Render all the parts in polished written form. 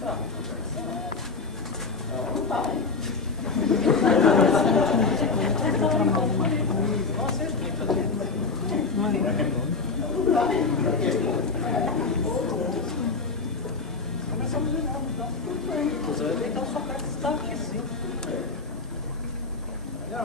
Tá. Não tá, hein? Nossa, é brincadeira. Começamos de novo, então. Você vai ver que a sua carta está aqui, sim. Tá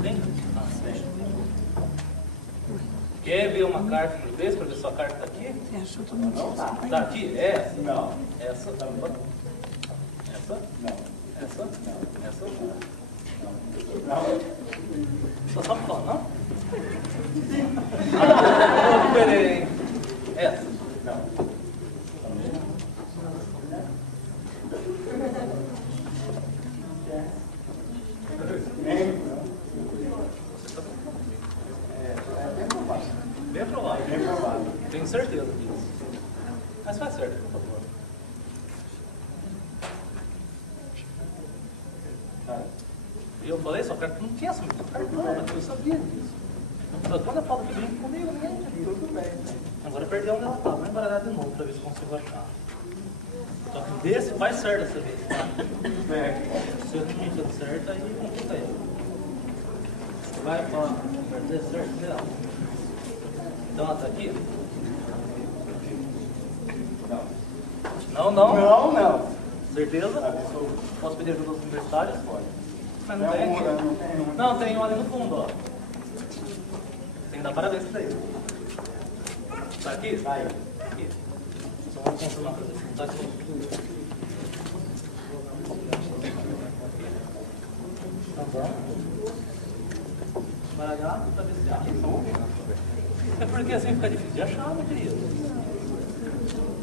vendo? Quer ver uma carta por vez para ver se sua carta está aqui? Você achou que não tinha? Está aqui? Essa? Não. Essa? Essa? Não. Essa? Essa? Não. Só sabe falar, não? Ah, peraí. Essa? Não. Bem provável. Bem provável. Tenho certeza disso. Mas faz certo, por favor. E eu falei, só que não tinha assumido o cartão, mas eu sabia disso. Só quando eu falo que brinca comigo, ninguém acredita. Tudo bem. Agora eu perdi onde ela estava. Vou embaralhar de novo para ver se consigo achar. Só que desse faz certo dessa vez, tá? Se eu não tinha tudo certo, aí complica aí. Vai para perder certo dela. Então ela tá aqui? Não, não. Não, não. Certeza? Absoluto. Posso pedir ajuda aos universitários? Pode. Mas não tem aqui. Não tem. Não, tem um ali no fundo, ó. Tem que dar parabéns pra ele. Tá aqui? Tá aí. Aqui. Só vou confirmar pra ver se não tá aqui. Tá bom. Baralhar pra ver se acha. É porque assim fica difícil de achar, meu querido.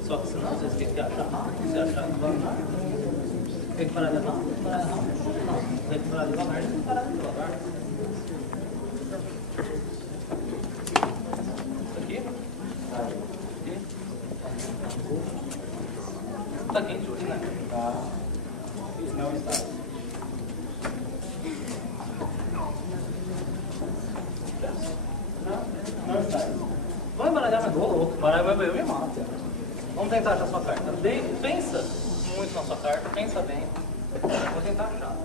Só que senão, às vezes, tem que achar rápido. Se achar devagar, tem que parar rápido, parar rápido. Não, tem que parar devagar, tem que parar devagar. Isso aqui? Aqui? Tá quente hoje, né? Tá. Não está. Não está. Vai embaralhar, mas vou louco. Embaralhar vai eu me mato. Vamos tentar achar sua carta. Pensa muito na sua carta, pensa bem. Vou tentar achar.